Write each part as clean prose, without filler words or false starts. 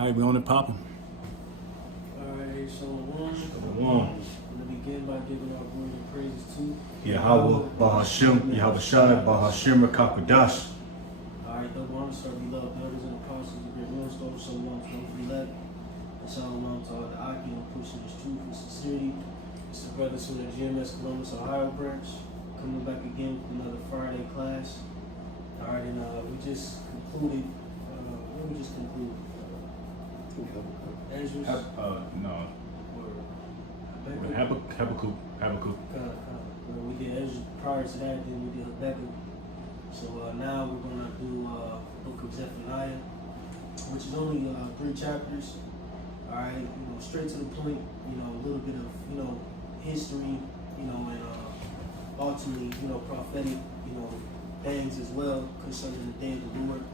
Alright, we on it popping. Alright, Shalom. Shalom. I'm going to begin by giving our glory and praises to Yahweh, Bahashim, Yahweh Shai, Bahashim, Rakakwadash. Alright, double honor to our beloved elders and apostles of great millstone. Shalom to those elect. And shalom to all the Aki and pushing this truth and sincerity. It's the brothers from the GMS Col, Ohio branch. Coming back again with another Friday class. Alright, and we just concluded. What did we just conclude? Ezra's? No. Or Habakkuk. Well, we did Ezra prior to that, then we did Habakkuk. So now we're going to do the book of Zephaniah, which is only 3 chapters. Alright, straight to the point, a little bit of, history, and ultimately, prophetic, things as well concerning the day of the Lord.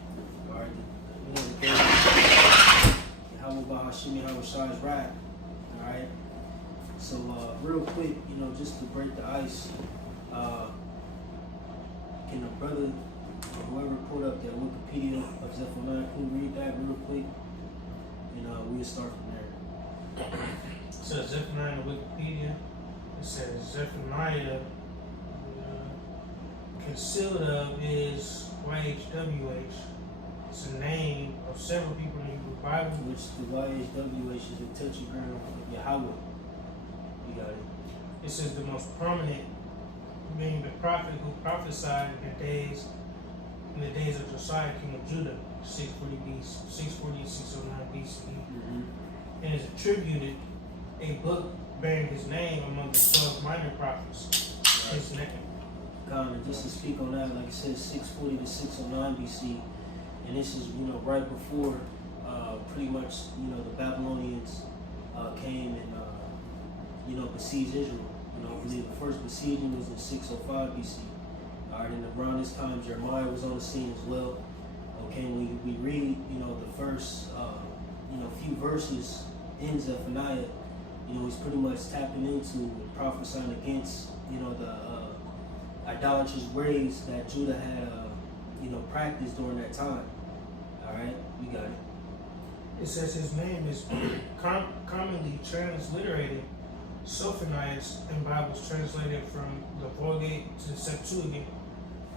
Alright, the day of Yahweh Bahashim, Yahweh Shai's wrath. Alright. So real quick, just to break the ice, can the brother or whoever pulled up that Wikipedia of Zephaniah, can you read that real quick? And we'll start from there. So Zephaniah on Wikipedia, it says Zephaniah concealed of is YHWH. It's a name of several people in the Bible. Which the YHWH is a tetragram of Yahweh. You got it. It says the most prominent, being the prophet who prophesied in the days of Josiah, king of Judah, 640 to 609 BCE, and is attributed a book bearing his name among the 12 minor prophets. Right. His name. And just to speak on that, like it says 640 to 609 BC, and this is right before pretty much the Babylonians came and besieged Israel. I believe the first besieging was in 605 BC. Alright, and around this time Jeremiah was on the scene as well. Okay, when we read the first few verses in Zephaniah, he's pretty much tapping into and prophesying against the idolatrous ways that Judah had practiced during that time. Alright, we got it. It says his name is commonly transliterated Sophonias in Bibles translated from the Vulgate to the Septuagint.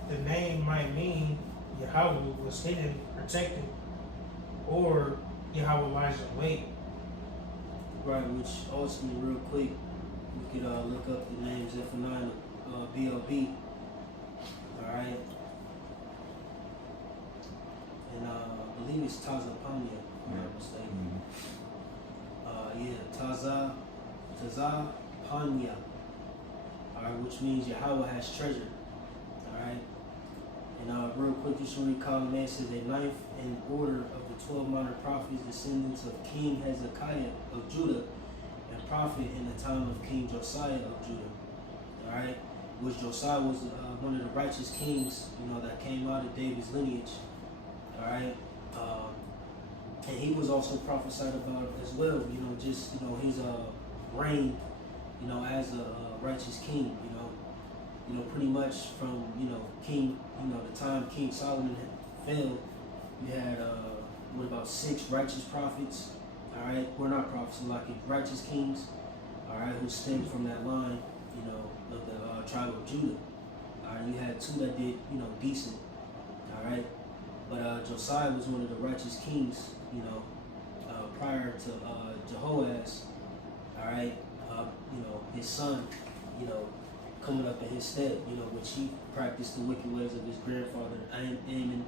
The name might mean Yahweh was hidden, protected, or Yahweh lies in wait. Right, which ultimately, real quick, we could look up the name Zephaniah, BLB. Alright. And I believe it's Tazapanya, if I'm not mistaken. Tazapanya. Alright, which means Yahweh has treasure. Alright. And real quick, you should recall the says a ninth in order of the 12 minor prophets, descendants of King Hezekiah of Judah, and prophet in the time of King Josiah of Judah. Alright. Which Josiah was one of the righteous kings, that came out of David's lineage. Alright. And he was also prophesied about as well, just, his reign, as a righteous king, pretty much from, King, the time King Solomon fell, you had, about 6 righteous prophets, alright, well not prophets, like righteous kings, alright, who stemmed from that line, of the tribe of Judah. Alright, you had 2 that did, decent, alright, but Josiah was one of the righteous kings, prior to Jehoaz, alright, his son, coming up in his stead, which he practiced the wicked ways of his grandfather, Amon,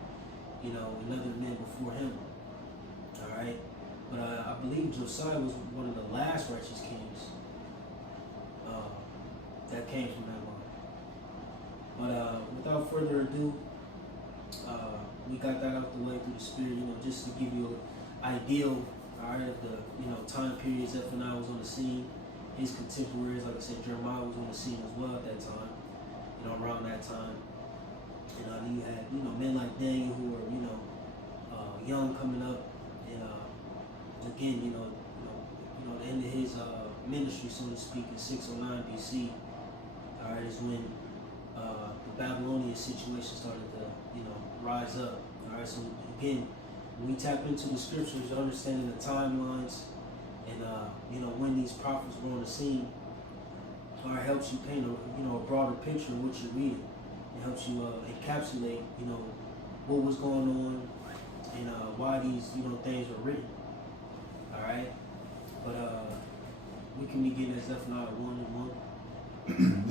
and other men before him, alright, but I believe Josiah was one of the last righteous kings that came from that line. But without further ado, we got that out the way through the Spirit, just to give you an ideal, alright, of the time period Zephaniah was on the scene. His contemporaries, like I said, Jeremiah was on the scene as well at that time, around that time. And you had, men like Daniel who were, young coming up, and again, the end of his ministry, so to speak, in 609 BC. Alright, is when the Babylonian situation started to, rise up. Alright, so again, when we tap into the scriptures, understanding the timelines, and when these prophets were on the scene, it helps you paint a broader picture of what you're reading. It helps you encapsulate what was going on and why these things were written. All right, but we can begin at Zephaniah 1:1.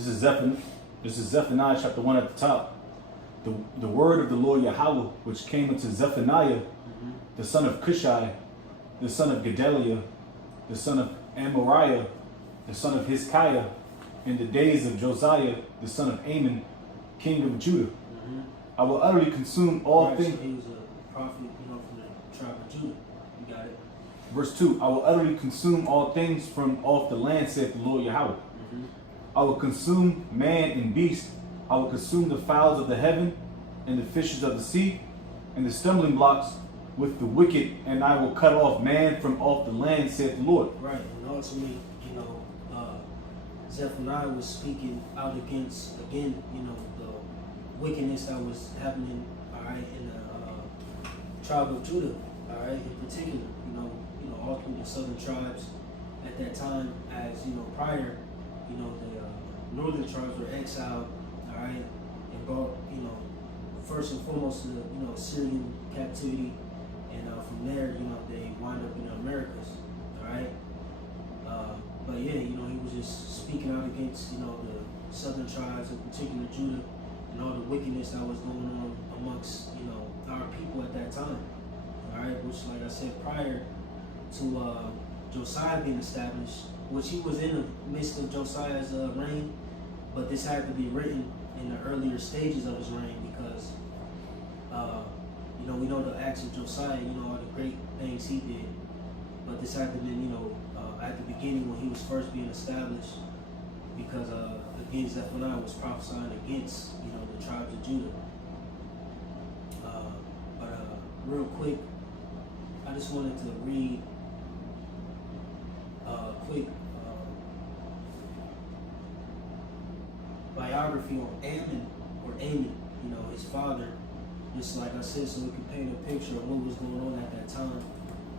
This is Zephaniah chapter 1 at the top. The word of the Lord Yahweh, which came unto Zephaniah, the son of Cushai, the son of Gedaliah, the son of Amariah, the son of Hezekiah, in the days of Josiah, the son of Amon, king of Judah. I will utterly consume all things. So he was a prophet, from the tribe of Judah. You got it. Verse 2, I will utterly consume all things from off the land, saith the Lord Yahweh. I will consume man and beast. I will consume the fowls of the heaven and the fishes of the sea and the stumbling blocks with the wicked, and I will cut off man from off the land, saith the Lord. Right, and ultimately, Zephaniah was speaking out against, again, the wickedness that was happening, in the tribe of Judah, in particular, all through the southern tribes at that time, as, prior, the northern tribes were exiled, and brought, first and foremost to the, Assyrian captivity, and from there, they wind up in the Americas, but yeah, he was just speaking out against, the southern tribes, in particular Judah, and all the wickedness that was going on amongst, our people at that time, which, like I said, prior to Josiah being established, which he was in the midst of Josiah's reign, but this had to be written in the earlier stages of his reign because, we know the acts of Josiah, all the great things he did, but this had to be, at the beginning when he was first being established, because again, Zephaniah was prophesying against, the tribes of Judah. Real quick, I just wanted to read a quick biography on Amon, his father, just like I said, so we could paint a picture of what was going on at that time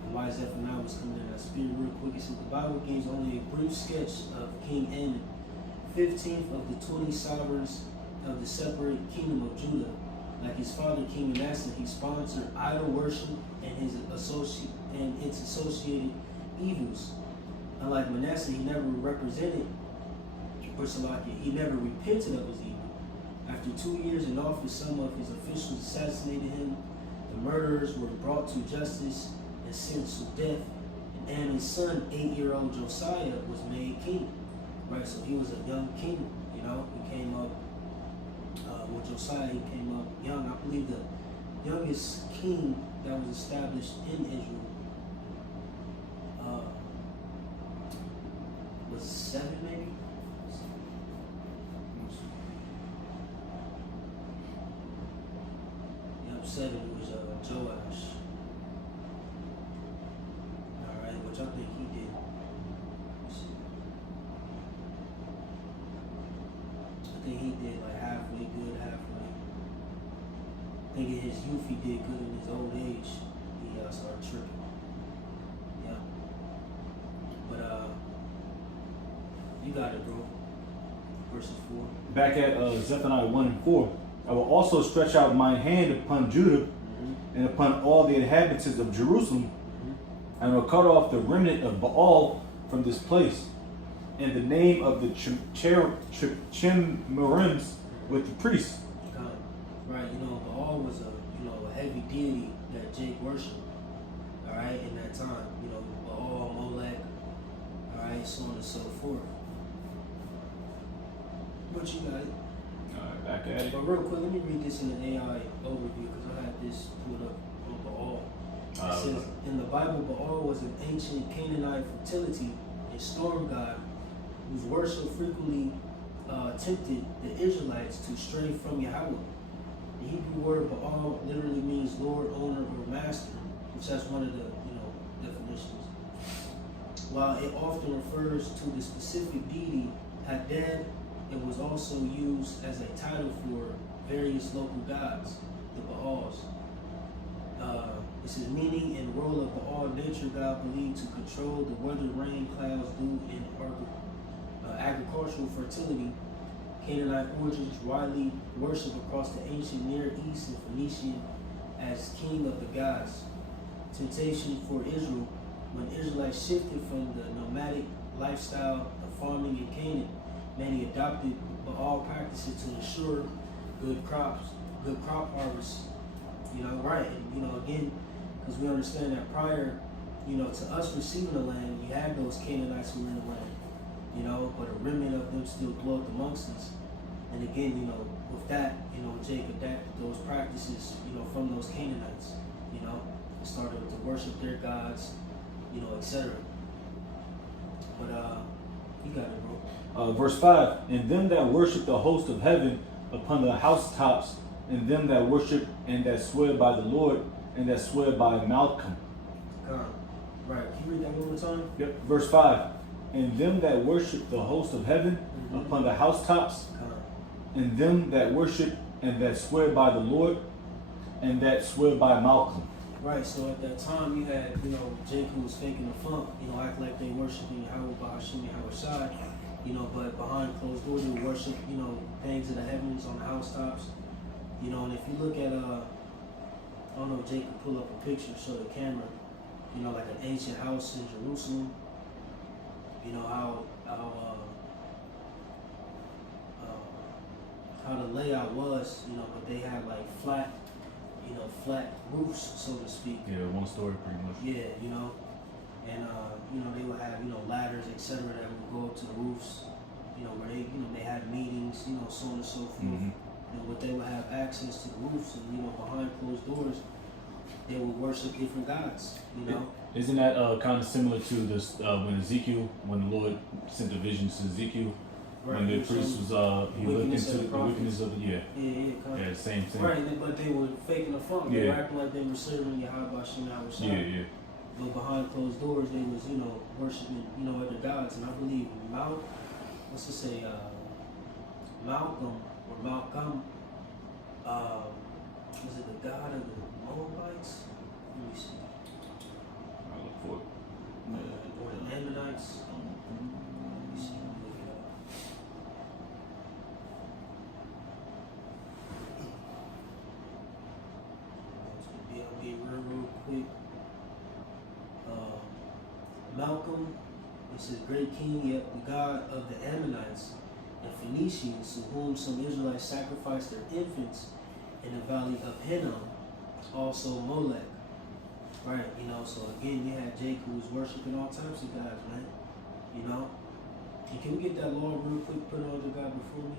and why Zephaniah was coming in that spirit. Real quick, it says the Bible gives only a brief sketch of King Amon, 15th of the 20 sovereigns of the separate kingdom of Judah. Like his father, King Manasseh, he sponsored idol worship and its associated evils. Unlike Manasseh, he never repented of his evil. After 2 years in office, some of his officials assassinated him. The murderers were brought to justice and sentenced to death. And Amon's son, 8-year-old Josiah, was made king. So he was a young king. He came up with Josiah. He came up young. I believe the youngest king that was established in Israel was 7, maybe. 7 was Joash. Which I think he did. I think he did like halfway good, halfway. I think in his youth he did good. In his old age, he started tripping. Yeah. But you got it, bro. Verses 4. Back at Zephaniah 1:4. I will also stretch out my hand upon Judah and upon all the inhabitants of Jerusalem, and will cut off the remnant of Baal from this place, and the name of the Chemarims with the priests. Right, Baal was a heavy deity that Jake worshipped. In that time, Baal, Molech, so on and so forth. But you got it. Back at it. But real quick, let me read this in the AI overview because I had this pulled up on Baal. It says, in the Bible, Baal was an ancient Canaanite fertility and storm god whose worship frequently tempted the Israelites to stray from Yahweh. The Hebrew word Baal literally means Lord, owner, or master, which that's one of the definitions. While it often refers to the specific deity Hadad, it was also used as a title for various local gods, the Baals. It says, meaning and role of the all-nature God believed to control the weather, rain, clouds, dew, and agricultural fertility. Canaanite origins widely worshipped across the ancient Near East and Phoenician as king of the gods. Temptation for Israel. When Israelites shifted from the nomadic lifestyle of farming in Canaan, many adopted Baal practices to ensure good crop harvests. Right? And, again, because we understand that prior, to us receiving the land, you had those Canaanites who were in the land, but a remnant of them still dwelt amongst us. And again, with that, Jacob adapted those practices, from those Canaanites, and started to worship their gods, etc. But you got it, bro. Verse 5, and them that worship the host of heaven upon the housetops, and them that worship and that swear by the Lord, and that swear by Malcolm. Right, can you read that one more time? Yep. Verse 5, and them that worship the host of heaven upon the housetops, and them that worship and that swear by the Lord, and that swear by Malcolm. Right, so at that time you had, Jacob was faking the funk, act like they worshiping Yahweh Ba'ashim Yahushai, but behind closed doors they would worship, things in the heavens on the housetops. And if you look at, I don't know if Jake could pull up a picture, show the camera, like an ancient house in Jerusalem, how the layout was, but they had like flat roofs, so to speak. Yeah, one story pretty much. Yeah, and they would have, ladders, etc. that would go up to the roofs, where they had meetings, so on and so forth. But they would have access to the roofs, and behind closed doors, they would worship different gods. Isn't that kind of similar to this when the Lord sent the visions to Ezekiel? Right, when the priest was he looked into the wickedness of the yeah, same thing. Right, but they were faking the funk. They were acting like they were serving Yahweh Ba'ashim Yahushai. Yeah. But behind closed doors, they was worshiping other gods. And I believe Malcolm or Malcolm, was it the god of the Moabites? Let me see. I'll look for it. Or the Ammonites. Let me see. Look it up. I'll be real quick. Malcolm, it says great king, yet the god of the Ammonites and Phoenicians, to whom some Israelites sacrificed their infants in the valley of Hinnom, also Molech. Right, so again, you had Jake who was worshiping all types of gods, man. And can we get that law real quick, put it on the God before me?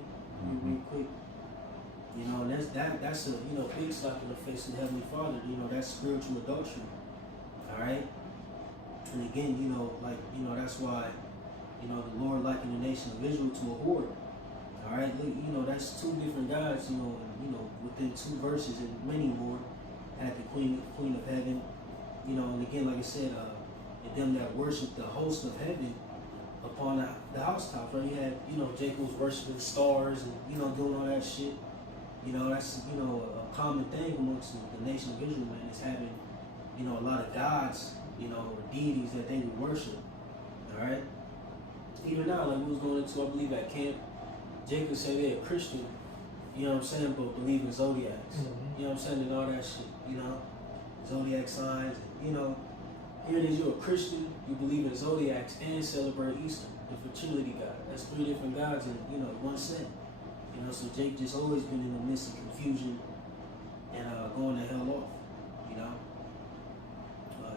Real quick. And that's a big slap in the face of the Heavenly Father. That's spiritual adultery. Alright? And again, that's why, the Lord likened the nation of Israel to a whore. Alright, look, that's two different gods, within two verses and many more. Had the Queen of Heaven, and again, like I said, and them that worship the host of heaven upon the housetops, right? You had, Jacob was worshiping stars and, doing all that shit. That's, a common thing amongst the nation of Israel, man, is having, a lot of gods, or deities that they would worship. Alright? Even now, like we was going into, I believe, at camp, Jacob said they're a Christian, but believe in zodiacs. And all that shit, zodiac signs, here it is, you're a Christian, you believe in zodiacs and celebrate Easter, the fertility god. That's three different gods in, one set. So Jake just always been in the midst of confusion and going the hell off,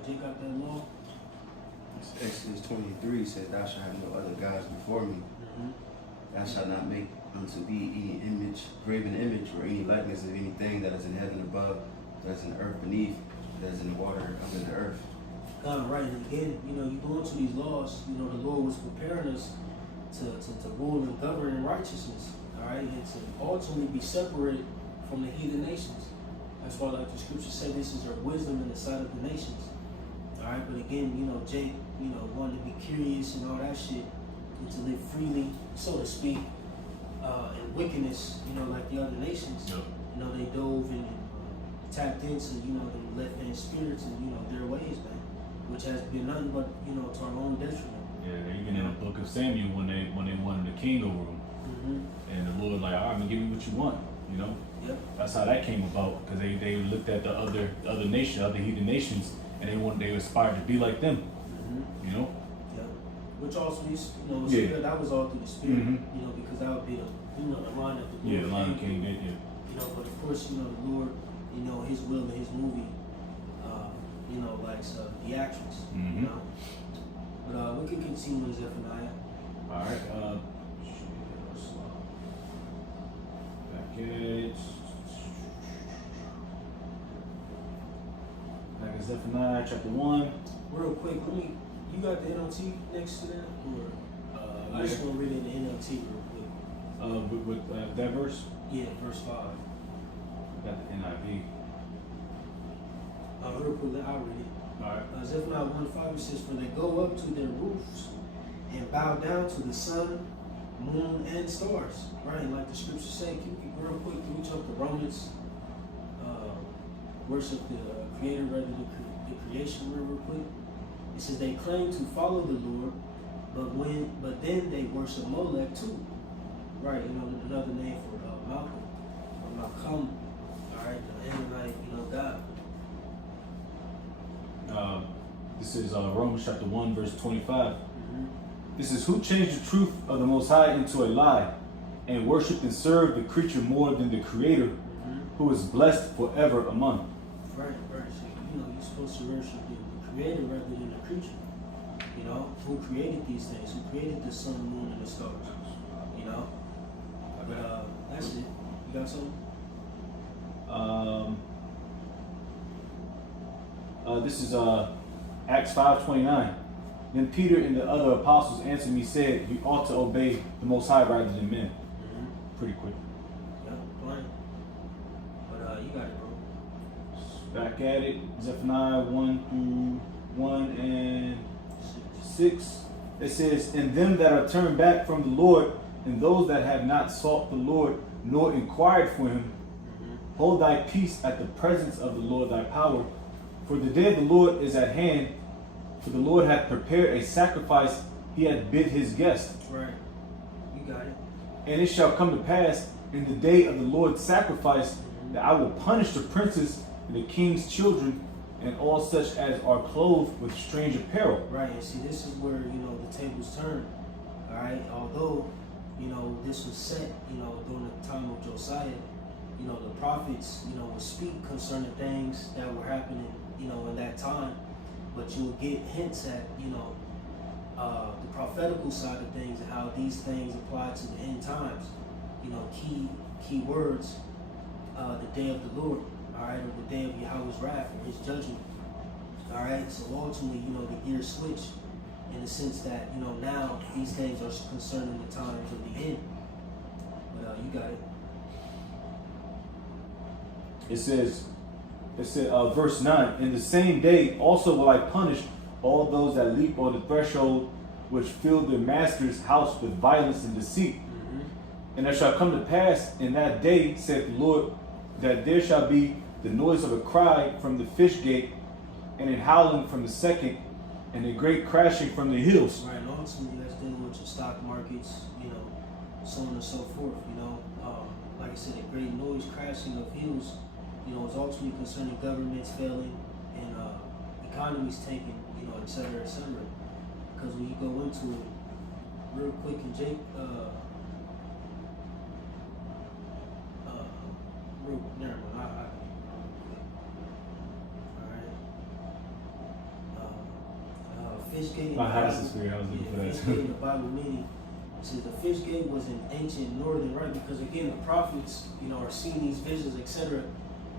Jake got that law? Exodus 23 says, thou shalt have no other gods before me. Thou shalt not make unto thee any image, graven image, or any likeness of anything that is in heaven above, that is in the earth beneath, that is in the water under the earth. Right, and again, you go into these laws, the Lord was preparing us to rule and govern in righteousness, alright, and to ultimately be separated from the heathen nations. That's why, like the scripture said, this is our wisdom in the sight of the nations. Alright, but again, Jake, wanted to be curious and all that shit, and to live freely, so to speak, in wickedness, like the other nations. Yep. They dove and tapped into, you know, the left hand spirits and, you know, their ways, man, which has been nothing but, you know, to our own detriment. Yeah, even in the book of Samuel, when they wanted a king over them, and the Lord like, all right, I'm gonna give you what you want, you know. Yep. That's how that came about, because they looked at the other nation, other heathen nations, and they aspired to be like them, you know. Yep. Which also is, you know, Yeah. that was all through the spirit, you know, because that would be the, you know, the line of the Lord. Yeah, the Lion King did, yeah. You know, but of course, you know, the Lord, you know, His will and His movie, you know, likes theatrics, you know. But we can continue with Zephaniah. All right. Back at it. Back in Zephaniah chapter 1. Real quick, you got the NLT next to that, or I'm just gonna read it in the NLT real quick. With that verse. Yeah, verse 5. Got the NIV. Real quick, I'll read it. All right. Zephaniah 1:5 says, "For they go up to their roofs and bow down to the sun, moon, and stars." Right, and like the scriptures say, real quick, can we jump to Romans? Worship the Creator rather than the creation. Real quick. It says they claim to follow the Lord, but then they worship Molech too. Right, you know, another name for Malcolm or Malcolm. All right, the Ammonite, you know, God. This is Romans chapter 1, verse 25. This is who changed the truth of the Most High into a lie, and worshipped and served the creature more than the Creator, who is blessed forever among. Right. So, you know, you're supposed to worship the Creator rather than the creature. You know, who created these things? Who created the sun, the moon, and the stars? You know. But that's it. You got something? This is Acts 5:29. Then Peter and the other apostles answered me, said, "You ought to obey the Most High rather than men." Pretty quick. Yeah, plain. But you got it, bro. Back at it. Zephaniah 1 and 6. It says, "And them that are turned back from the Lord, and those that have not sought the Lord, nor inquired for him, hold thy peace at the presence of the Lord thy power. For the day of the Lord is at hand, for the Lord hath prepared a sacrifice, he hath bid his guest. Right. You got it. And it shall come to pass in the day of the Lord's sacrifice that I will punish the princes and the king's children and all such as are clothed with strange apparel." Right, and see, this is where, you know, the tables turn. All right, although, you know, this was set, you know, during the time of Josiah, you know, the prophets, you know, would speak concerning things that were happening, you know, in that time, but you would get hints at, you know, the prophetical side of things and how these things apply to the end times. You know, key words, the day of the Lord, all right, or the day of Yahweh's wrath or His judgment. All right, so ultimately, you know, the gears switch in the sense that, you know, now these things are concerning the times of the end. But you got it. It says, verse 9, "In the same day also will I punish all those that leap on the threshold, which fill their master's house with violence and deceit. And it shall come to pass in that day, saith the Lord, that there shall be the noise of a cry from the fish gate, and a howling from the second, and a great crashing from the hills." Right, and ultimately that's dealing with your stock markets, you know, so on and so forth, you know. Like I said, a great noise crashing of hills, you know, is ultimately concerning governments failing and economies taking, you know, et cetera, et cetera. Because when you go into it real quick, and Jake, never mind, fish gate in the I Bible. was looking for that Fish too. gate in the Bible meaning. It says the fish gate was an ancient northern, right? Because again, the prophets, you know, are seeing these visions, etc.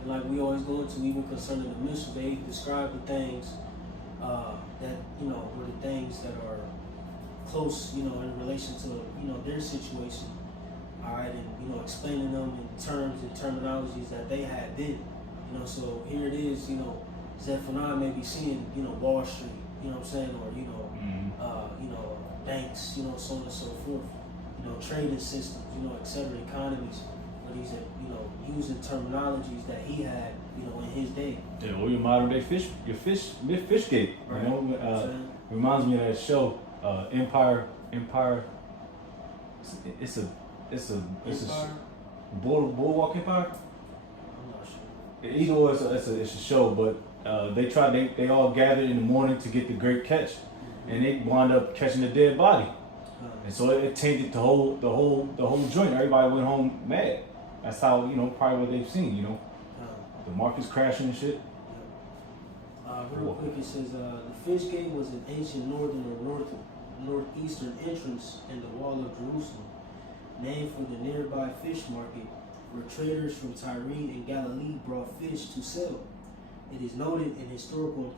And like we always go into, even concerning the mystery, they describe the things that, you know, were the things that are close, you know, in relation to, you know, their situation. All right, and you know, explaining them in terms and terminologies that they had then. You know, so here it is. You know, Zephaniah may be seeing, you know, Wall Street. You know what I'm saying, or you know, banks. You know, so on and so forth. You know, trading systems. You know, et cetera, economies. but he's, you know, using terminologies that he had, you know, in his day. Yeah, or your modern day fish gate. Right. You know, reminds me of that show, Empire. It's a Boardwalk Empire. I'm not sure. Either way, it's a show, but they all gathered in the morning to get the great catch, and they wound up catching a dead body, and so it tainted the whole joint. Everybody went home mad. That's how, you know, probably what they've seen. You know, the market's crashing and shit. Real quick, it says the fish gate was an ancient northern or northeastern entrance in the wall of Jerusalem, named for the nearby fish market, where traders from Tyre and Galilee brought fish to sell. It is noted in historical and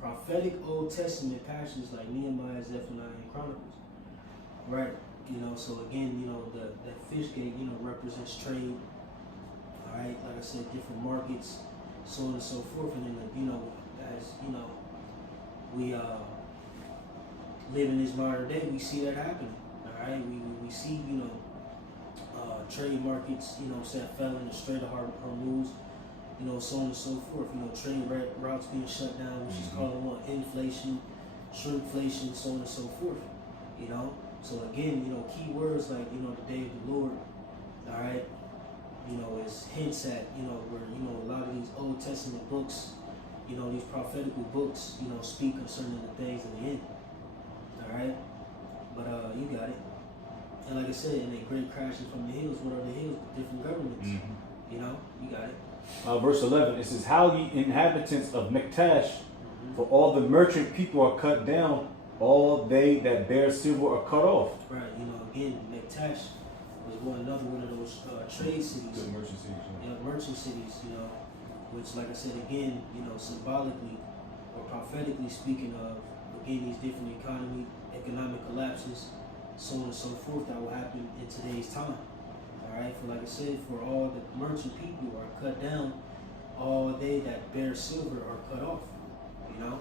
prophetic Old Testament passages like Nehemiah, Zephaniah, and Chronicles. Right, you know, so again, you know, that fish gate, you know, represents trade. All right, like I said, different markets, so on and so forth, and then, you know, as you know, we live in this modern day, we see that happening. All right, we see, you know, trade markets, you know, fell in the Strait of Hormuz, you know, so on and so forth. You know, trade routes being shut down, which is calling what, inflation, shrinkflation, so on and so forth. You know, so again, you know, key words like, you know, the day of the Lord. All right, you know, is hints at, you know, where, you know, a lot of these Old Testament books, you know, these prophetical books, you know, speak concerning the things in the end. All right, but you got it. And like I said, in a great crashing from the hills, what are the hills? Different governments. You know, you got it. Verse 11, it says, "How ye inhabitants of Mektash, for all the merchant people are cut down, all they that bear silver are cut off." Right, you know, again, Mektash was another one of those trade cities. Good merchant cities. Yeah, merchant cities, you know, which, like I said, again, you know, symbolically or prophetically speaking of, again, these different economic collapses, so on and so forth, that will happen in today's time. All right, for like I said, for all the merchant people are cut down, all they that bear silver are cut off. You know,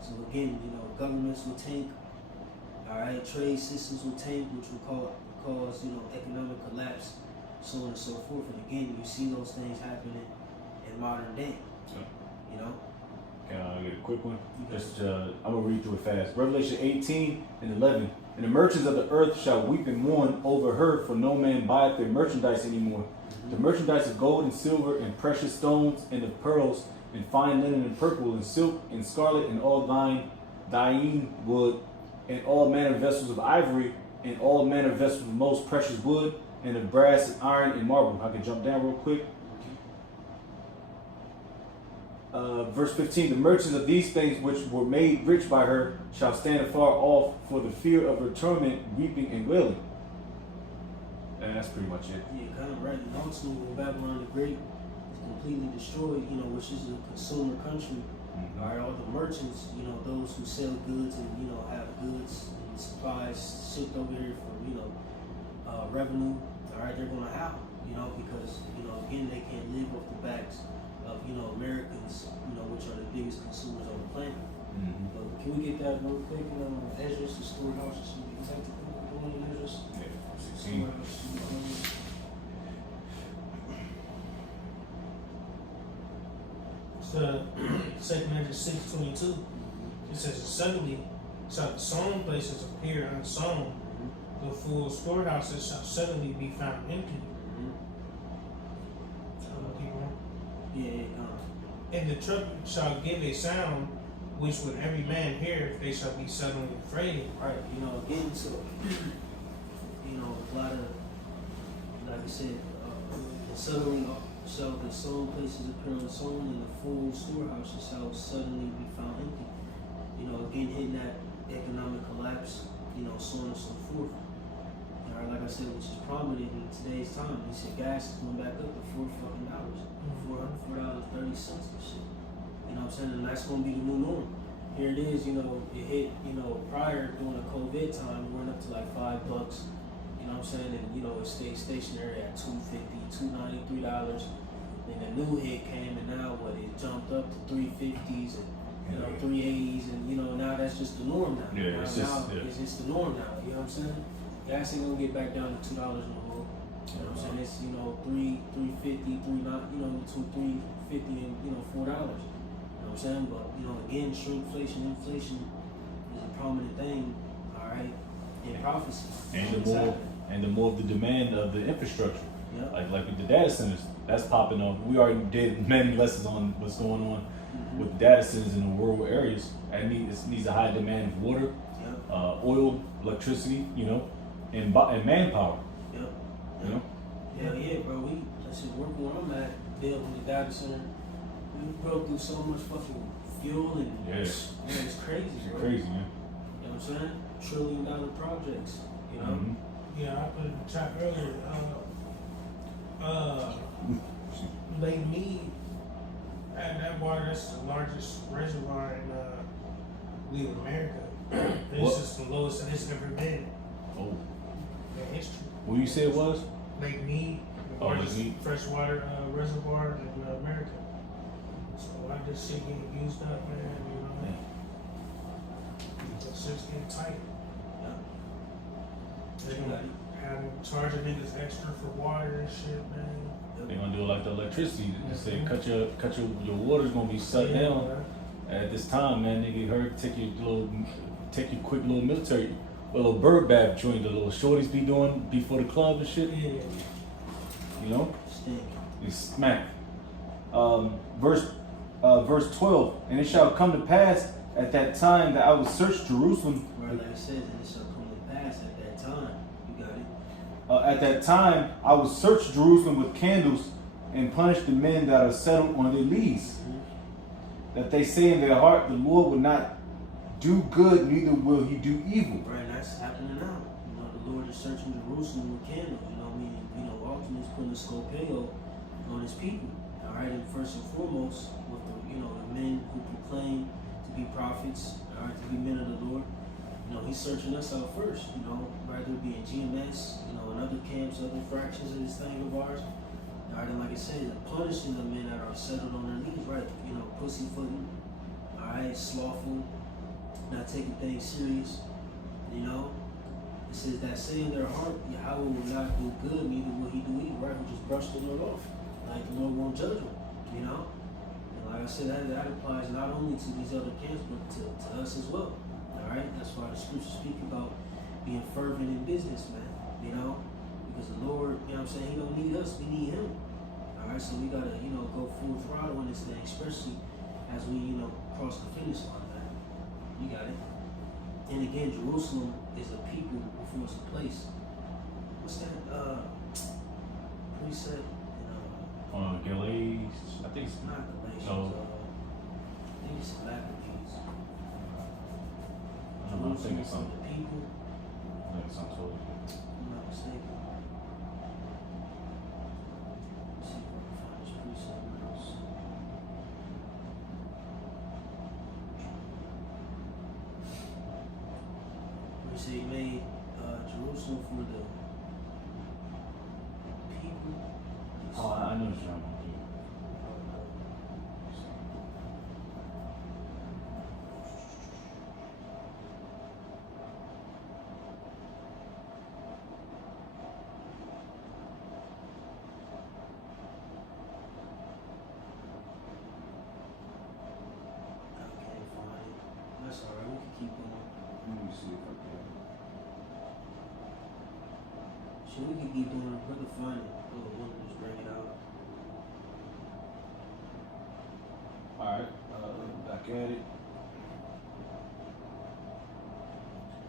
so again, you know, governments will tank. All right, trade systems will tank, which will cause, you know, economic collapse, so on and so forth. And again, you see those things happening in modern day. You know. Can I get a quick one? Just I'm gonna read through it fast. Revelation 18 and 11. "And the merchants of the earth shall weep and mourn over her, for no man buyeth their merchandise anymore. The merchandise of gold and silver and precious stones and of pearls and fine linen and purple and silk and scarlet and all dyeing wood and all manner of vessels of ivory and all manner of vessels of most precious wood and of brass and iron and marble." I can jump down real quick. Verse 15, "The merchants of these things which were made rich by her shall stand afar off for the fear of her torment, weeping and wailing." And that's pretty much it. Yeah, kind of right. And also, when Babylon the Great is completely destroyed, you know, which is a consumer country, all right, all the merchants, you know, those who sell goods and, you know, have goods and supplies shipped over here for, you know, revenue, all right, they're going to have them, you know, because, you know, again, they can't live off the backs of, you know, Americans, you know, which are the biggest consumers on the planet. But can we get that real quick? You know, Ezra's, the storehouse should be protected. Ezra's. Yeah, 16. So, 2 Ezra 6:22, it says, "Suddenly shall the sown places appear unsown, the full storehouses shall suddenly be found empty." "And the trumpet shall give a sound, which would every man hear, they shall be suddenly afraid." Right, you know, again, so, you know, a lot of, like I said, suddenly shall the sown places appear unsown, and the full storehouses shall suddenly be found empty. You know, again, hitting that economic collapse, you know, so on and so forth. All right, like I said, which is prominent in today's time. They said gas is going back up to $4 $4.30 and shit. You know what I'm saying? And that's going to be the new norm. Here it is, you know, it hit, you know, prior during the COVID time, it went up to like $5. You know what I'm saying? And, you know, it stayed stationary at $2.50, $2.93. Then the new hit came, and now what? It jumped up to $3.50s and, you know, $3.80s, and, you know, now that's just the norm now. Yeah, it's just the norm now. You know what I'm saying? Gas ain't gonna get back down to $2 no more. You know what I'm saying? It's, you know, $3.50, between $3.50 and, $4. You know what I'm saying? But, again, shrinkflation, inflation is a prominent thing, all right, in prophecy. And the more of the demand of the infrastructure. Yep. Like with the data centers, that's popping up. We already did many lessons on what's going on with the data centers in the rural areas. It needs a high demand of water, oil, electricity, and manpower. Yep. You know? Yeah, bro. That's just working where I'm at, building the data center. We broke through so much fucking fuel and it's crazy, bro. Crazy, man. You know what I'm saying? $1 trillion projects, you know? Mm-hmm. Yeah, I put in the chat earlier. Lake Mead, that water, that's the largest reservoir in America. This is the lowest that it's ever been Oh. in history. What you say it was? Lake Mead, the Lake largest Mead. freshwater reservoir in America. So why this shit getting used up, man? It's just getting tight. They gonna have charging niggas extra for water and shit, man. They're gonna do it like the electricity. They say cut your water's gonna be shut down at this time, man. Nigga, heard take your quick little military, a little bird bath joint, the little shorties be doing before the club and shit. Yeah. You know, Stink. they smack. Verse 12, and it shall come to pass at that time that I will search Jerusalem. Right, like it says, and it shall come to pass at that time. You got it. At that time, I will search Jerusalem with candles and punish the men that are settled on their lees. That they say in their heart, the Lord will not do good, neither will he do evil. Right, and that's happening now. The Lord is searching Jerusalem with candles. Ultimately, he's putting a scopeo on his people. All right, and first and foremost, with the men who proclaim to be prophets, all right, to be men of the Lord. He's searching us out first. Whether it be in GMS, and other camps, other fractions of this thing of ours. All right, and like I said, punishing the men that are settled on their knees, right? Pussyfooting, all right, slothful, not taking things serious. It says that say in their heart, Yahweh will not do good, neither will he do evil, right? We just brush the Lord off. Like the Lord won't judge them, And like I said, that applies not only to these other camps, but to us as well. All right? That's why the scriptures speak about being fervent in business, man. Because the Lord, He don't need us, we need Him. All right? So we got to, go full throttle in this thing, especially as we, cross the finish line, man. You got it. And again, Jerusalem is a people before it's a place. What's that precept? Galatians, I think it's Not Galatians. No. I think it's Maccabees. I'm thinking Jerusalem something. for the people. I think it's something totally different. I'm not mistaken. Let's see if I can find this precept verse. We say He made Jerusalem for the people. Oh, I know what you're talking about. That's alright, we can keep going. Let me see if I can. So we can keep doing it, brother, find it. We'll just bring it out. Alright, back at it.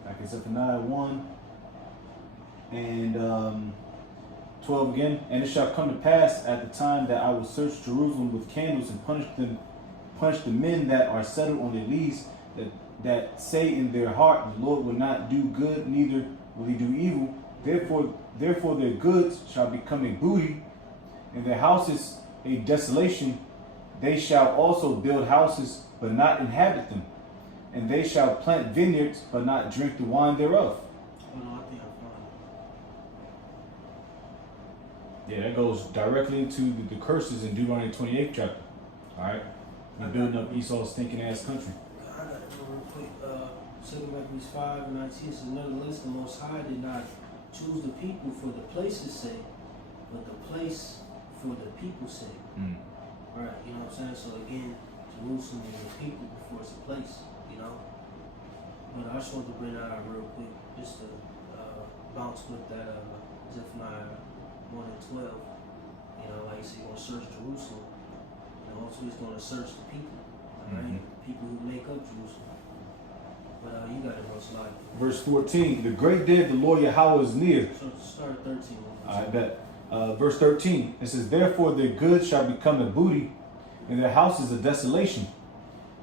Back at Zephaniah 1 and 12 again. And it shall come to pass at the time that I will search Jerusalem with candles and punish the men that are settled on their lees, that say in their heart, the Lord will not do good, neither will he do evil. Therefore their goods shall become a booty, and their houses a desolation. They shall also build houses, but not inhabit them. And they shall plant vineyards, but not drink the wine thereof. Oh no, I think I found it. Yeah, that goes directly into the curses in Deuteronomy 28th chapter. Alright? We're building up Esau's stinking ass country. I got it real quick. 2 Maccabees 5:19 says, nevertheless, the Most High did not choose the people for the place's sake, but the place for the people's sake. Right, you know what I'm saying? So again, Jerusalem is the people before it's a place, you know? But I just want to bring that out real quick, just to bounce with that Zephaniah 1 and 12. You know, like you say, you're going to search Jerusalem. You know, also he's going to search the people, alright? People who make up Jerusalem. But you got it, most likely. Verse 14, the great day of the Lord Yahweh is near. So start 13. I bet. Verse 13, it says, therefore their goods shall become a booty, and their houses a desolation.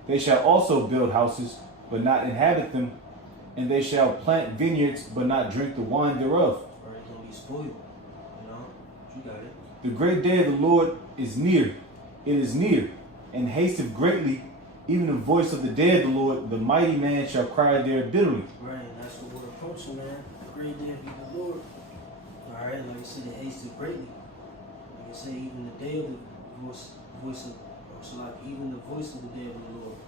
They shall also build houses, but not inhabit them, and they shall plant vineyards, but not drink the wine thereof. Or it's going to be spoiled, you know? You got it. The great day of the Lord is near. It is near, and hasteth greatly. Even the voice of the day of the Lord, the mighty man shall cry there bitterly. Right, and that's what we're approaching, man. The great day of the Lord. Alright, like I said, it hasted greatly. Like I say, even the day of the voice of, so like even the voice of the day of the Lord.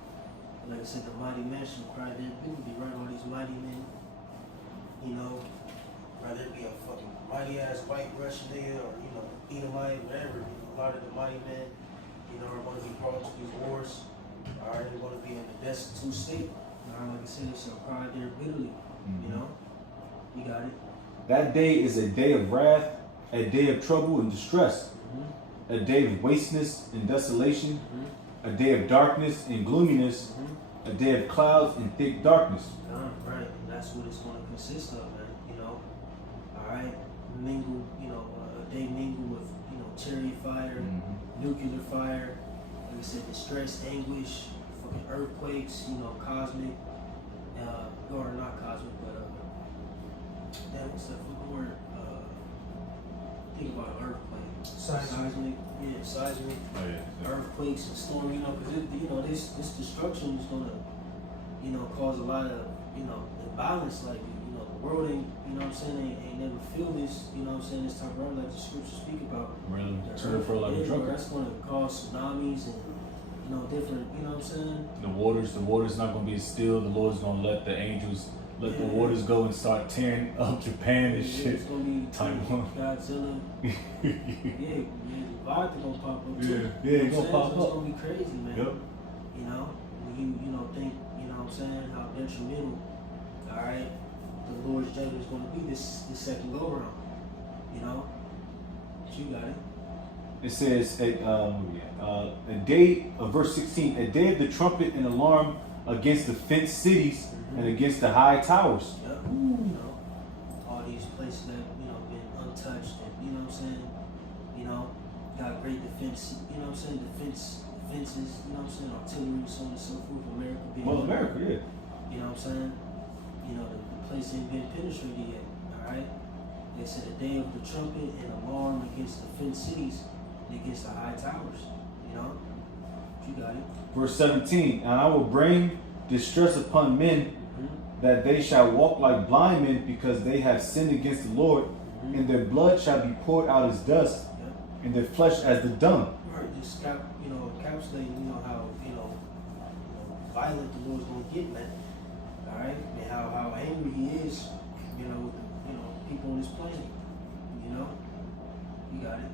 Like I said, the mighty man shall cry there bitterly, right? All these mighty men, you know, whether it be a fucking mighty ass white Russian nigga or, you know, Edomite, whatever, you know, a lot of the mighty men, you know, are going to be brought to these wars. Alright, they're going to be in a destitute state. Alright, like I said, they shall cry there bitterly, you know? You got it. That day is a day of wrath, a day of trouble and distress, a day of wasteness and desolation, a day of darkness and gloominess, a day of clouds and thick darkness. Right, and that's what it's going to consist of, man. You know, all right, mingle. You know, a day mingle with chariot fire, nuclear fire. Like I said, distress, anguish, fucking earthquakes. You know, cosmic, or not cosmic, but damn, what's that fucking word? Think about an earthquake. Seismic, yeah, seismic. Oh, yeah. Earthquakes and storm, you know, because this destruction is gonna, cause a lot of, imbalance. Like, the world ain't, you know what I'm saying, ain't never feel this, you know what I'm saying, this type of earth like the scriptures speak about. Really? The Turn for like a drunkard. That's gonna cause tsunamis and, different, you know what I'm saying? The water's not gonna be still. The Lord's gonna let the angels let the waters go and start tearing up Japan and shit. It's gonna be Taiwan. Godzilla. yeah, Leviathan gonna pop up too. Yeah, You it's know gonna what pop I'm saying? So up. it's gonna be crazy, man. Yep. You know, when you think, you know what I'm saying, how detrimental, all right, the Lord's judgment is gonna be this second go around. You know, but you got it. It says a day of verse 16, a day of the trumpet and alarm against the fenced cities and against the high towers. Yep. You know, all these places that been untouched, and you know what I'm saying. Got great defense. You know what I'm saying, defenses. You know what I'm saying, artillery, so on and so forth. America being America, yeah. You know what I'm saying. The place ain't been penetrated yet. All right. They said a day of the trumpet and alarm against the fenced cities and against the high towers. You know, you got it. Verse 17, and I will bring distress upon men, that they shall walk like blind men, because they have sinned against the Lord, and their blood shall be poured out as dust, and their flesh as the dung. Right, just encapsulating, how, violent the Lord's gonna get, man. All right, and how angry He is, with the, people on this planet. You got it.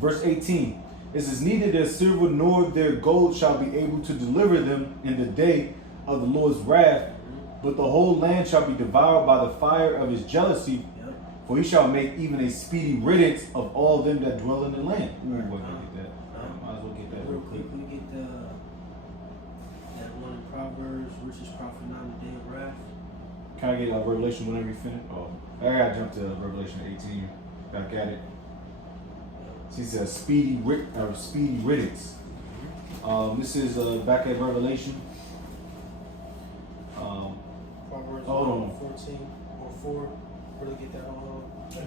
Verse 18, it says, neither their silver nor their gold shall be able to deliver them in the day of the Lord's wrath, but the whole land shall be devoured by the fire of His jealousy, for He shall make even a speedy riddance of all them that dwell in the land. Ooh, we're gonna get that. Might as well get that real quick. We get that one in Proverbs, which is prophet not the day of wrath. Can I get Revelation whenever you finish? Oh, I gotta jump to Revelation 18. Back at it. She says speedy riddance. This is back at Revelation. Proverbs hold on. 14 or 4. Really get that on. Okay.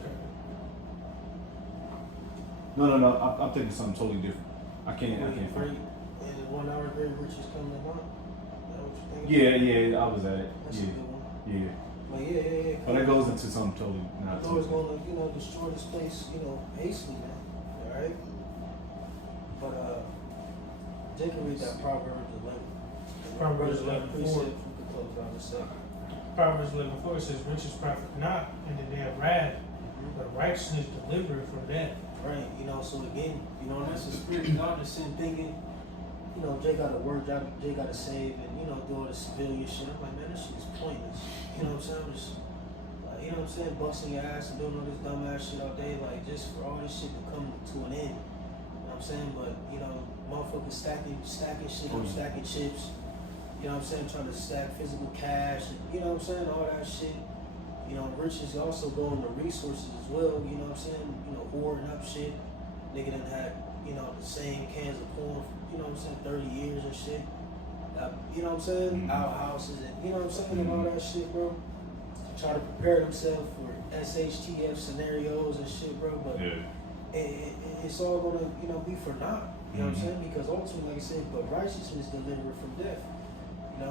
No. I'm thinking something totally different. I can't Great, find it. and 1 hour great riches coming to mind. Is that what you're thinking? Yeah, I was at it. That's a good one. Yeah. But yeah. But that goes into something totally not. The Lord's gonna, destroy this place, hastily, man. All right. But Jake can read that Proverbs 11. Proverbs 11:4. Precept, we can close out in a second. Proverbs 11:4 says, riches profit not in the day of wrath, But righteousness delivered from death. Right, so again, that's the spirit of God that's in thinking, Jay got to work, Jay got to save, and, do all the civilian shit. I'm like, man, this shit is pointless. You know what I'm saying? I'm just, busting your ass and doing all this dumb ass shit all day, like, just for all this shit to come to an end. You know what I'm saying? But, motherfuckers stacking shit, stacking chips. You know what I'm saying? Trying to stack physical cash, and, all that shit. Riches also go into resources as well, hoarding up shit. Nigga done had, the same cans of corn for, 30 years and shit. Outhouses and, and all that shit, bro. Try to prepare themselves for SHTF scenarios and shit, bro. But it's all gonna, be for naught. You know what I'm saying? Because ultimately, like I said, but righteousness delivered from death.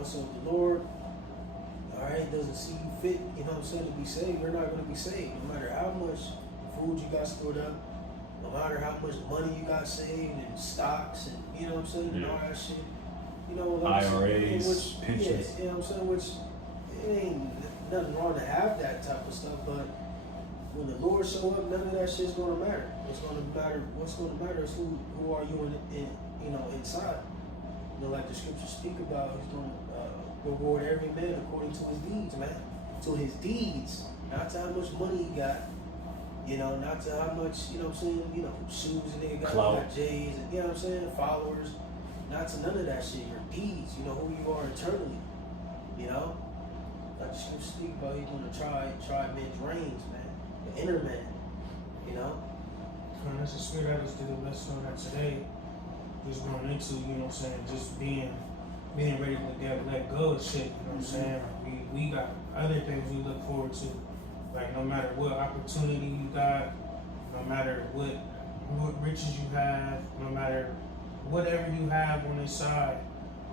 So if the Lord, doesn't see you fit, to be saved, you're not going to be saved. No matter how much food you got stored up, no matter how much money you got saved and stocks and, and all that shit. Like IRAs, pensions. Yeah, which it ain't nothing wrong to have that type of stuff, but when the Lord show up, none of that shit's going to matter. What's going to matter is who are you inside. Like the scriptures speak about, he's going to reward every man according to his deeds, man. To his deeds, not to how much money he got, not to how much, shoes a nigga got J's and, followers, not to none of that shit. Your deeds, who you are internally, Like the scriptures speak about, he's going to try men's reins, man. The inner man, That's the spirit I just did a lesson on that today. Just going into, just being ready to let go of shit, we got other things we look forward to. Like no matter what opportunity you got, no matter what riches you have, no matter whatever you have on this side,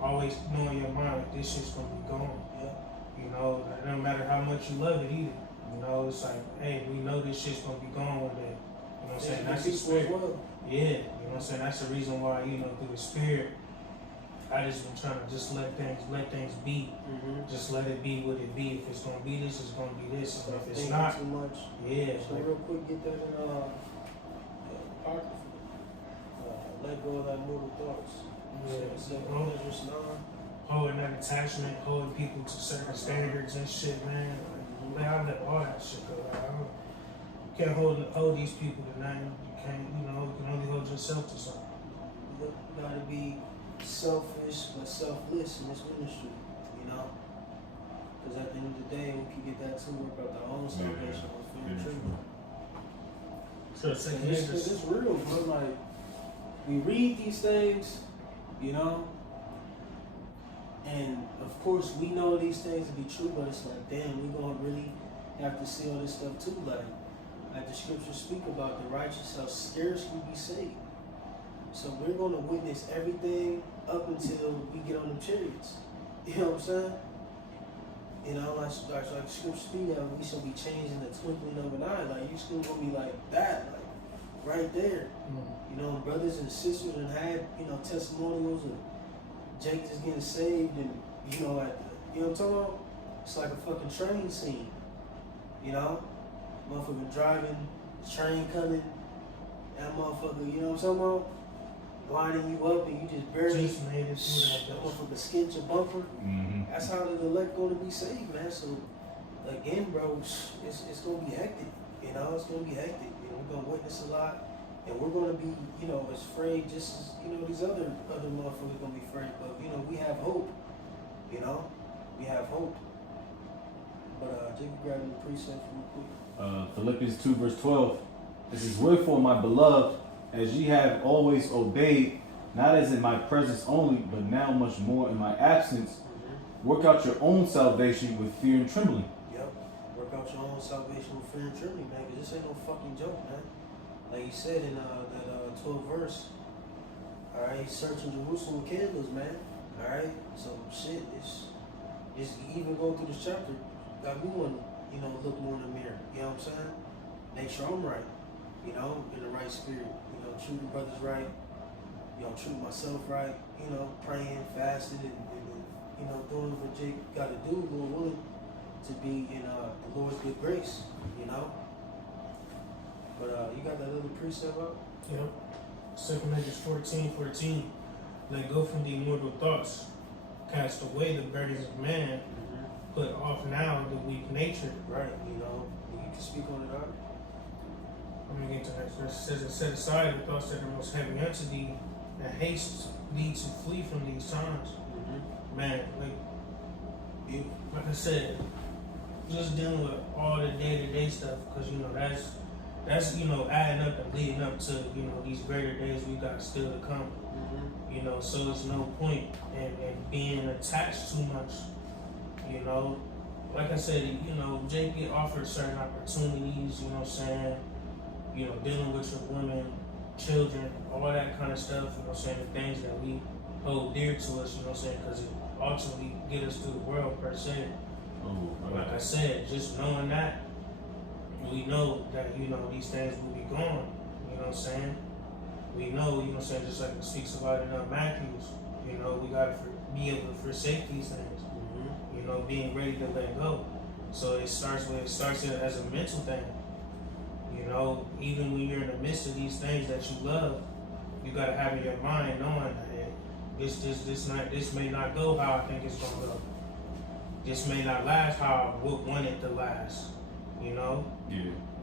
always know in your mind this shit's gonna be gone. Yeah. No matter how much you love it either. It's like, hey, we know this shit's gonna be gone one day. You know what I'm saying? That's the spirit. Yeah, that's the reason why, through the spirit, I just been trying to just let things be. Just let it be what it be. If it's gonna be this, it's gonna be this. And if it's not, too much. Yeah. So real quick, get that in apocrypha. Let go of that mortal thoughts. Holding that attachment, holding people to certain standards and shit, man. I let all that shit go. You can't hold these people to nothing. You can only hold yourself to something. You gotta be selfish but selfless in this ministry, Because at the end of the day, we can get that to work out our own salvation with fear and trembling. So it's real, bro. Like, we read these things, and of course we know these things to be true, but it's like, damn, we're gonna really have to see all this stuff too. Like the scriptures speak about, the righteous shall scarcely be saved. So we're going to witness everything up until we get on the chariots. You know what I'm saying? Like the scripture speak of, we shall be changed in the twinkling of an eye. Like, you're still going to be like that, like right there. Brothers and sisters and had, testimonials of Jake just getting saved and, you know what I'm talking about? It's like a fucking train scene. Motherfucker driving, train coming, that motherfucker, you know what I'm talking about? Lining you up and you just barely made it through that motherfucker skint your bumper. That's how the elect gonna be saved, man. So again, bro, it's gonna be hectic. It's gonna be hectic. We're gonna witness a lot, and we're gonna be, as afraid just as these other motherfuckers gonna be afraid. But we have hope. We have hope. But Jacob grabbing the precepts real quick. Philippians 2 verse 12. This is wherefore, my beloved, as ye have always obeyed, not as in my presence only, but now much more in my absence, work out your own salvation with fear and trembling. Yep. Work out your own salvation with fear and trembling, man, because this ain't no fucking joke, man. Like you said in that 12th verse, alright, searching Jerusalem with candles, man. Alright? So shit, it's even going through this chapter, got me want to, look more in the mirror. You know what I'm saying? Make sure I'm right. In the right spirit. Treat the brothers right. Treat myself right. Praying, fasting, and doing what Jake got to do, Lord willing, to be in the Lord's good grace. But you got that other precept up? Yep. 2 Corinthians 14:14. Let go from the immortal thoughts. Cast away the burdens of man. Put off now the weak nature. Right, you can speak on it, Art. I'm going to get to that. It says, and set aside the thoughts that are most heavy unto thee, and haste thee to flee from these times. Man, like I said, just dealing with all the day-to-day stuff, because, that's adding up and leading up to, these greater days we got still to come. So it's no point in being attached too much. Like I said, Jake get offered certain opportunities, dealing with your women, children, all that kind of stuff, the things that we hold dear to us, because it ultimately get us through the world per se. Like I said, just knowing that, we know that, these things will be gone, We know, just like it speaks about in Matthews, we gotta be able to forsake these things. Being ready to let go. So it starts as a mental thing. Even when you're in the midst of these things that you love, you gotta have in your mind knowing that this may not go how I think it's gonna go. This may not last how I would want it to last. Yeah.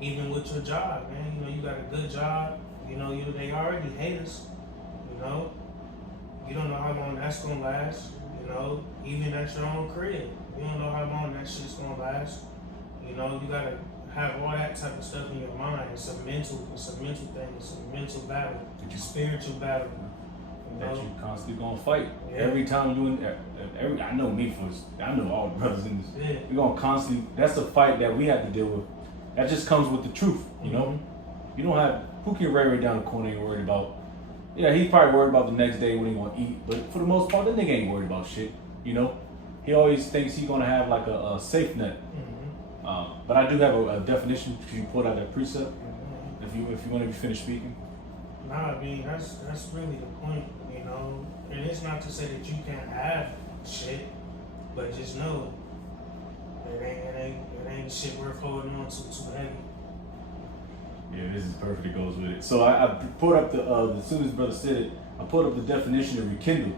Even with your job, man. You got a good job. They already hate us. You don't know how long that's gonna last. Even at your own crib, you don't know how long that shit's gonna last. You gotta have all that type of stuff in your mind. It's a mental thing. It's a mental battle. It's a spiritual battle. That you constantly gonna fight. Yeah. Every time you in I know me first. I know all the brothers in this. Yeah. We're gonna constantly. That's the fight that we have to deal with. That just comes with the truth. You don't have who can right down the corner ain't worried about. Yeah, he's probably worried about the next day when he gonna eat, but for the most part, that nigga ain't worried about shit. He always thinks he's gonna have like a safe net. But I do have a definition because you pulled out that precept. If you want to finish speaking. Nah, I mean that's really the point, And it's not to say that you can't have shit, but just know it ain't shit worth holding on to too heavy. Yeah, this is perfect. It goes with it. So I pulled up as soon as brother said it, I pulled up the definition of rekindle.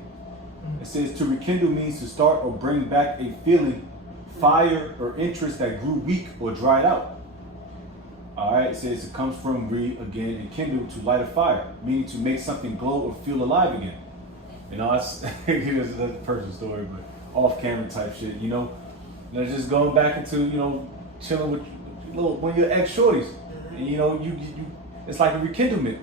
It says to rekindle means to start or bring back a feeling, fire or interest that grew weak or dried out. All right, it says it comes from again and kindle to light a fire, meaning to make something glow or feel alive again. That's a personal story, but off camera type shit. Just going back into chilling with one of your ex shorties. And you it's like a rekindlement.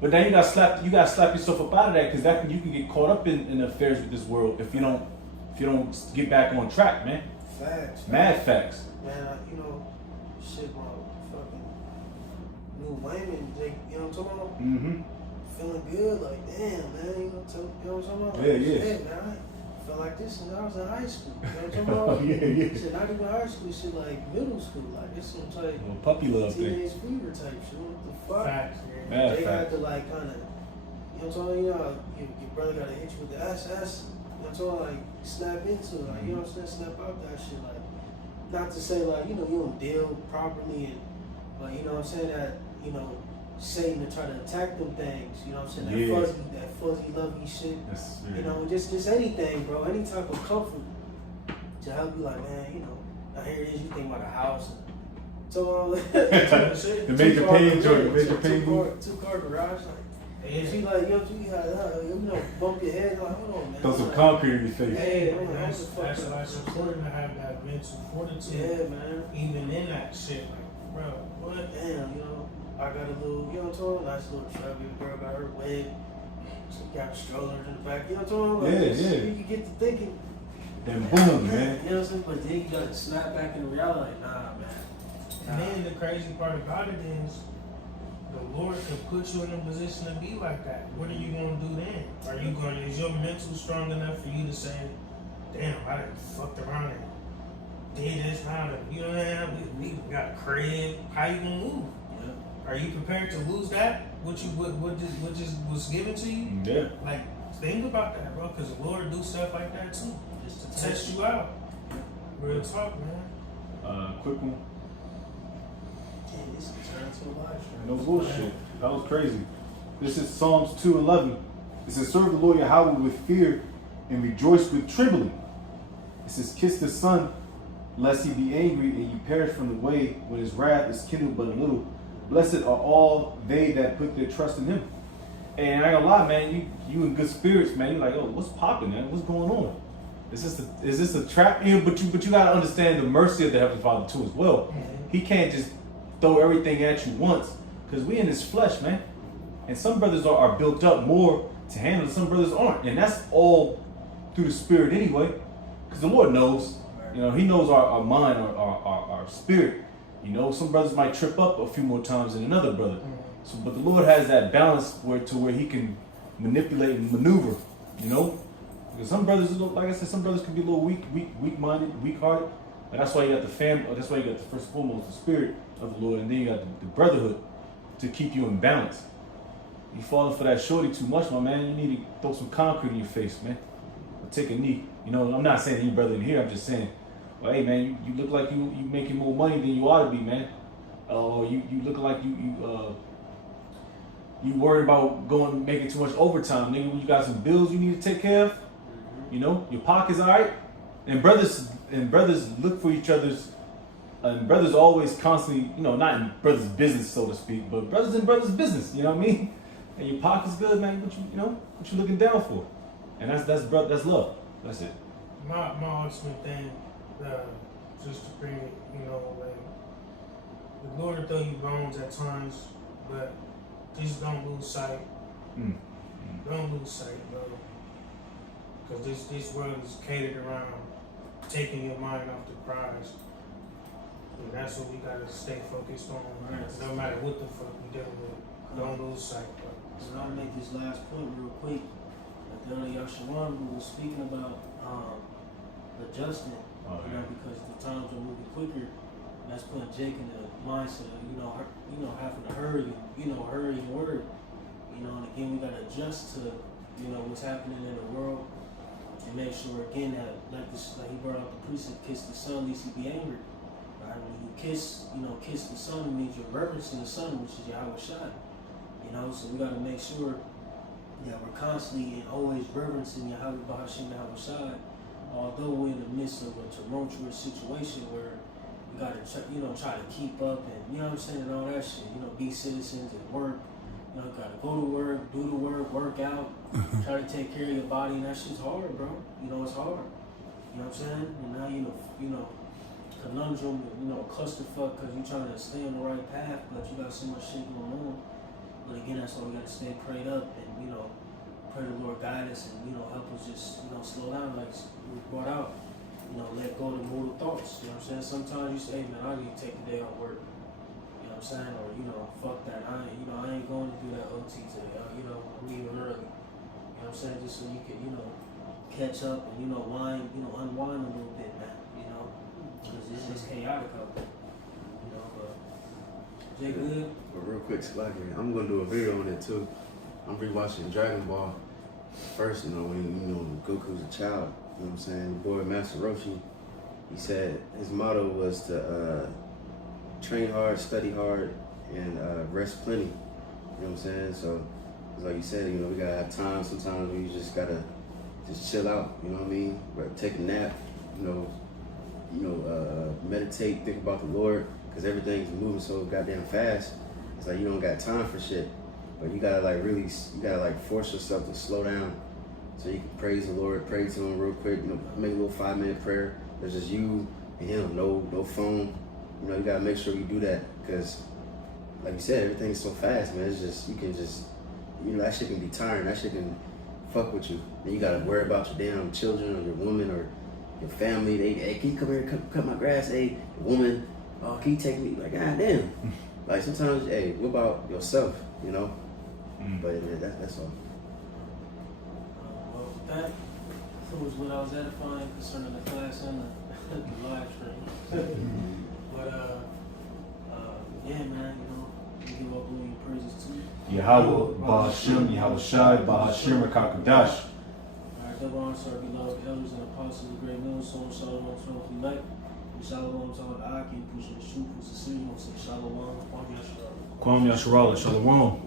But then you gotta slap yourself up out of that, because you can get caught up in affairs with this world if you don't get back on track, man. Facts. Mad facts. Man, shit, my fucking new Wayman, Jake, you know what I'm talking about? Mm-hmm. Feeling good, like damn, man, you know what I'm talking about? Yeah, yeah. Shit, man, I felt like this since I was in high school. You know what I'm talking about? Yeah. Shit, not even high school, shit like middle school, like this some type Little puppy love thing. teenage fever type shit. What the fuck? Facts. Mad They facts. had to like kind of, you know what I'm talking about? Your brother got to hit you with the ass, you know what I'm talking, like snap into it, like, you know what I'm saying, snap out that shit, like, not to say like, you don't deal properly, but you know what I'm saying, that, Satan to try to attack them things, you know what I'm saying, that fuzzy, lovey shit, just anything, bro, any type of comfort to help you, like, man, now here it is, you think about a house, so The major pain joint, two-car garage, like, and she like, bump your head, like, hold on, man. Throw some concrete in your face. Hey, that's why it's important to have that mental fortitude. Yeah, man. Even in that shit, like, bro, what? Damn, I got a little, you know what I'm talking about? Nice little truck. The girl got her wig. She got strollers in the back. You know what I'm talking about? Yeah. You get to thinking. Then boom, man. You know what I'm saying? But then you got to snap back into reality. Like, nah, man. And then the crazy part about it is, the Lord can put you in a position to be like that. What are you going to do then? Is your mental strong enough for you to say, damn, I done fucked around and did this, now, you know what I mean? We got a crib. How you going to move? Yeah. Are you prepared to lose that? What just was given to you? Yeah. Like, think about that, bro, because the Lord do stuff like that too. Just to test you out. Real talk, man. Quick one. Yeah, This turned to a live stream. No bullshit. That was crazy. This is Psalms 2:11. It says, serve the Lord Yahweh with fear and rejoice with trembling. It says, kiss the Son, lest he be angry and you perish from the way when his wrath is kindled but a little. Blessed are all they that put their trust in him. And I ain't gonna lie, man, you in good spirits, man. You're like, oh, what's popping, man? What's going on? Is this a trap? You know, but you gotta understand the mercy of the Heavenly Father too as well. He can't just throw everything at you once, because we in this flesh, man. And some brothers are built up more to handle it, some brothers aren't. And that's all through the Spirit anyway. Because the Lord knows. You know, he knows our mind, our spirit. You know, some brothers might trip up a few more times than another brother. So, but the Lord has that balance where he can manipulate and maneuver, you know? Because some brothers, like I said, some brothers can be a little weak-minded, weak-hearted. But that's why you got the family. That's why you got the first and foremost the spirit of the Lord, and then you got the brotherhood to keep you in balance. You falling for that shorty too much, my man. You need to throw some concrete in your face, man. Or take a knee. You know, I'm not saying any brother in here. I'm just saying, well, hey, man, you look like you making more money than you ought to be, man. Or you look like you worried about making too much overtime, nigga. When you got some bills you need to take care of, you know, your pocket's all right. And brothers look for each other's. And brothers always constantly, you know, not in brothers' business, so to speak, but brothers in brothers' business. You know what I mean? And your pocket's good, man. What you looking down for? And that's love. That's it. My ultimate thing, just to bring it, you know, like the Lord will throw you bones at times, but just don't lose sight. Don't lose sight, bro. Because this world is catered around taking your mind off the prize. And that's what we gotta stay focused on, right? No matter what the fuck we dealing with. Don't lose sight, bro. So I'll make this last point real quick. Like the other Yashawan who was speaking about adjustment, you know, because the times are moving quicker. That's putting Jake in the mindset of, having to hurry and worry. You know, and again we gotta adjust to, what's happening in the world and make sure again that like he brought out the precept, kiss the Son, lest he be angry. Right? When you kiss the Son, it means you're reverencing the Son, which is Yahweh Shai. You know, so we gotta make sure that we're constantly and always reverencing Yahweh Bahashim Yahweh Shai, although we're in the midst of a tumultuous situation where we gotta try to keep up and and all that shit. Be citizens and work. Gotta go to work, do the work out, try to take care of your body, and that shit's hard, bro. It's hard. You know what I'm saying? And now conundrum, clusterfuck because you're trying to stay on the right path, but you got so much shit going on. But again, that's why we gotta stay prayed up and pray the Lord guide us and help us just slow down like we brought out. Let go of the mortal thoughts. You know what I'm saying? Sometimes you say, hey man, I need to take a day off work. You know what I'm saying? Or fuck that. I ain't going to do that OT today. I'm leaving early. You know what I'm saying? Just so you can, catch up and unwind a little bit, man. Because it's just chaotic out there. But Jay good? But real quick, Slacker, I'm gonna do a video on it too. I'm rewatching Dragon Ball. First, when Goku's a child, you know what I'm saying? Your boy Master Roshi, he said his motto was to train hard, study hard, and rest plenty. You know what I'm saying? So, like you said, we gotta have time. Sometimes we just gotta just chill out. You know what I mean? But take a nap. Meditate, think about the Lord, because everything's moving so goddamn fast. It's like you don't got time for shit. But you gotta force yourself to slow down so you can praise the Lord, pray to him real quick, make a little 5-minute prayer. There's just you and him, no phone. You gotta make sure you do that, because like you said, everything's so fast, man. It's just, you can just, that shit can be tiring. That shit can fuck with you. Then you gotta worry about your damn children or your woman or your family. Hey, can you come here and cut my grass? Hey, woman, can you take me? Like, goddamn. Like sometimes, hey, what about yourself, But that's all. Well, with that, that was what I was edifying concerning the class and the live stream. But yeah, man, we give all glory and praises to you. Yahweh Bahashim, Yahweh Shai, Bahashim Rakakadash. Alright, double honor to our beloved elders and apostles of great news, so shalom, we like. Shalom to all the Aki, pushing the shoe, who's the city, who's the Shalom, Kwam Yasharal. Kwam Yasharala. Shalom.